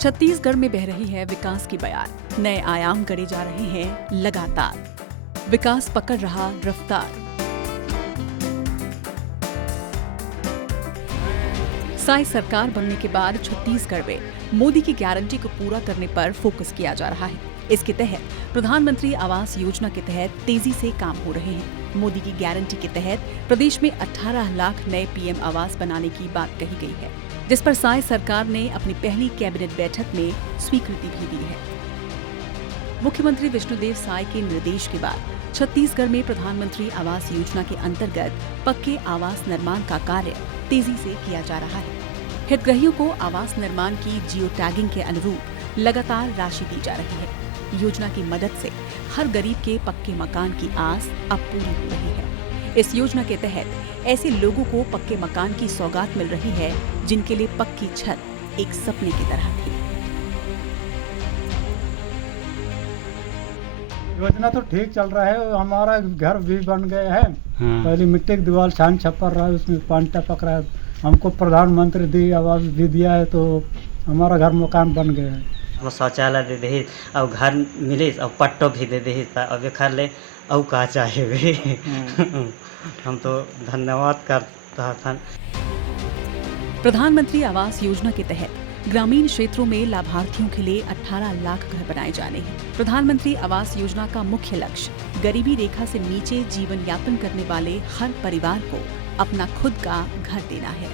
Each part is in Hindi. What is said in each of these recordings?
छत्तीसगढ़ में बह रही है विकास की बयार। नए आयाम गढ़े जा रहे हैं लगातार। विकास पकड़ रहा रफ्तार। साई सरकार बनने के बाद छत्तीसगढ़ में मोदी की गारंटी को पूरा करने पर फोकस किया जा रहा है। इसके तहत प्रधानमंत्री आवास योजना के तहत तेजी से काम हो रहे हैं। मोदी की गारंटी के तहत प्रदेश में 18 लाख नए पीएम आवास बनाने की बात कही गई है, जिस पर साई सरकार ने अपनी पहली कैबिनेट बैठक में स्वीकृति भी दी है। मुख्यमंत्री विष्णुदेव साय के निर्देश के बाद छत्तीसगढ़ में प्रधानमंत्री आवास योजना के अंतर्गत पक्के आवास निर्माण का कार्य तेजी से किया जा रहा है। हितग्राहियों को आवास निर्माण की जियो टैगिंग के अनुरूप लगातार राशि दी जा रही है। योजना की मदद से हर गरीब के पक्के मकान की आस अब पूरी हो रही है। इस योजना के तहत ऐसे लोगों को पक्के मकान की सौगात मिल रही है जिनके लिए पक्की छत एक सपने की तरह थी। योजना तो ठीक चल रहा है। हमारा घर भी बन गया है। पहले मिट्टी की दीवार छान छप्पर रहा है, उसमें पानी टपक रहा है। हमको प्रधानमंत्री दी आवास भी दिया है, तो हमारा घर मकान बन गया है। वो शौचालय दे दे और घर मिले और पट्टो भी दे दे अब खर ले और का चाहे हम तो धन्यवाद करता था। प्रधानमंत्री आवास योजना के तहत ग्रामीण क्षेत्रों में लाभार्थियों के लिए 18 लाख घर बनाए जाने हैं। प्रधानमंत्री आवास योजना का मुख्य लक्ष्य गरीबी रेखा से नीचे जीवन यापन करने वाले हर परिवार को अपना खुद का घर देना है।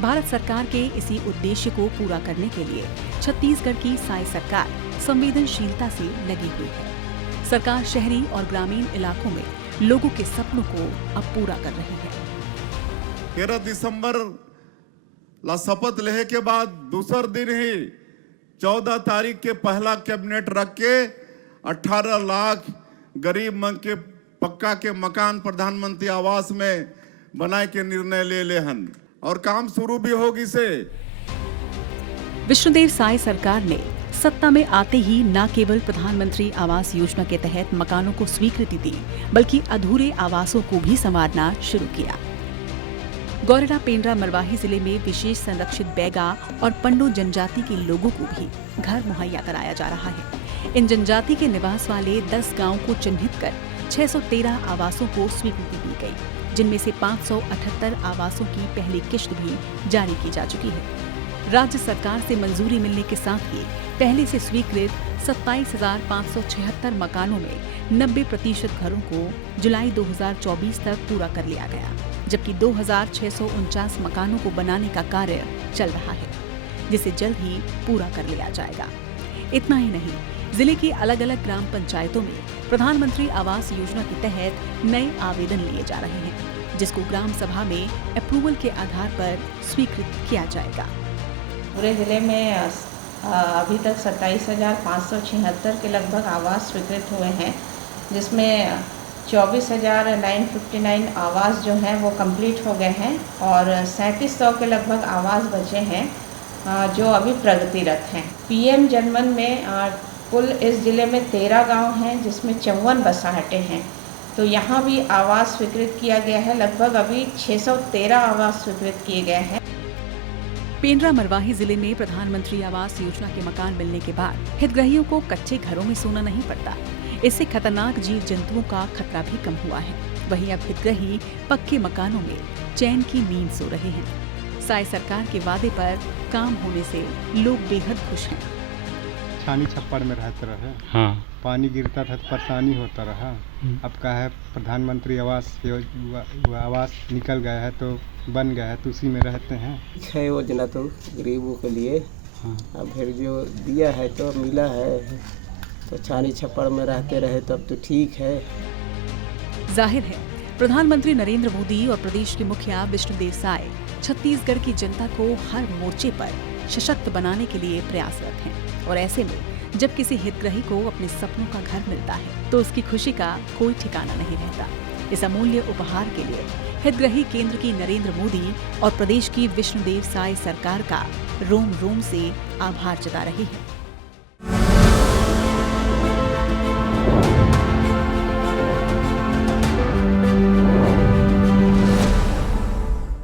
भारत सरकार के इसी उद्देश्य को पूरा करने के लिए छत्तीसगढ़ की साई सरकार संवेदनशीलता से लगी हुई है। सरकार शहरी और ग्रामीण इलाकों में लोगों के सपनों को अब पूरा कर रही है। 13 दिसंबर ला शपथ लेने के बाद दूसर दिन ही 14 तारीख के पहला कैबिनेट रख के 18 लाख गरीब मन के पक्का के मकान प्रधानमंत्री आवास में बनाए के निर्णय ले हन और काम शुरू भी होगी से। विष्णुदेव साय सरकार ने सत्ता में आते ही न केवल प्रधानमंत्री आवास योजना के तहत मकानों को स्वीकृति दी, बल्कि अधूरे आवासों को भी संवारना शुरू किया। गौरेला पेंड्रा मरवाही जिले में विशेष संरक्षित बैगा और पंडो जनजाति के लोगों को भी घर मुहैया कराया जा रहा है। इन जनजाति के निवास वाले 10 गांवों को चिन्हित कर 613 आवासों को स्वीकृति दी गई, जिनमें से 578 आवासों की पहली किश्त भी जारी की जा चुकी है। राज्य सरकार से मंजूरी मिलने के साथ ही पहले से स्वीकृत 27,576 मकानों में 90% घरों को जुलाई 2024 तक पूरा कर लिया गया, जबकि 2,649 मकानों को बनाने का कार्य चल रहा है, जिसे जल्द ही पूरा कर लिया जाएगा। इतना ही नहीं, जिले की अलग अलग ग्राम पंचायतों में प्रधानमंत्री आवास योजना के तहत नए आवेदन लिए जा रहे हैं, जिसको ग्राम सभा में अप्रूवल के आधार पर स्वीकृत किया जाएगा। पूरे जिले में अभी तक 27,576 के लगभग आवास स्वीकृत हुए हैं, जिसमें 24,959 आवास जो हैं वो कंप्लीट हो गए हैं और 3700 के लगभग आवास बचे हैं जो अभी प्रगतिरत हैं। पीएम जनमन में कुल इस जिले में 13 गांव हैं, जिसमें 54 बसाहटें हैं, तो यहाँ भी आवास स्वीकृत किया गया है। लगभग अभी 613 आवास स्वीकृत किए गए हैं। पेंड्रा मरवाही जिले में प्रधानमंत्री आवास योजना के मकान मिलने के बाद हितग्राहियों को कच्चे घरों में सोना नहीं पड़ता। इससे खतरनाक जीव जंतुओं का खतरा भी कम हुआ है। वहीं अब हितग्राही पक्के मकानों में चैन की नींद सो रहे हैं। साई सरकार के वादे पर काम होने से लोग बेहद खुश हैं। छानी छप्पर में रहते रहे, पानी गिरता था तो परेशानी होता रहा। अब का है प्रधानमंत्री आवास निकल गया है, तो बन गया है, तो उसी में रहते हैं। योजना तो गरीबों के लिए अब फिर जो दिया है तो मिला है, तो छानी छप्पर में रहते रहे तो अब तो ठीक है। जाहिर है प्रधानमंत्री नरेंद्र मोदी और प्रदेश के मुखिया विष्णुदेव साय छत्तीसगढ़ की जनता को हर मोर्चे पर सशक्त बनाने के लिए प्रयासरत हैं, और ऐसे में जब किसी हितग्राही को अपने सपनों का घर मिलता है तो उसकी खुशी का कोई ठिकाना नहीं रहता। इस अमूल्य उपहार के लिए हितग्राही केंद्र की नरेंद्र मोदी और प्रदेश की विष्णुदेव साय सरकार का रोम रोम से आभार जता रही है।